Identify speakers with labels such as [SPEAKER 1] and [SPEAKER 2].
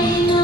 [SPEAKER 1] Bye.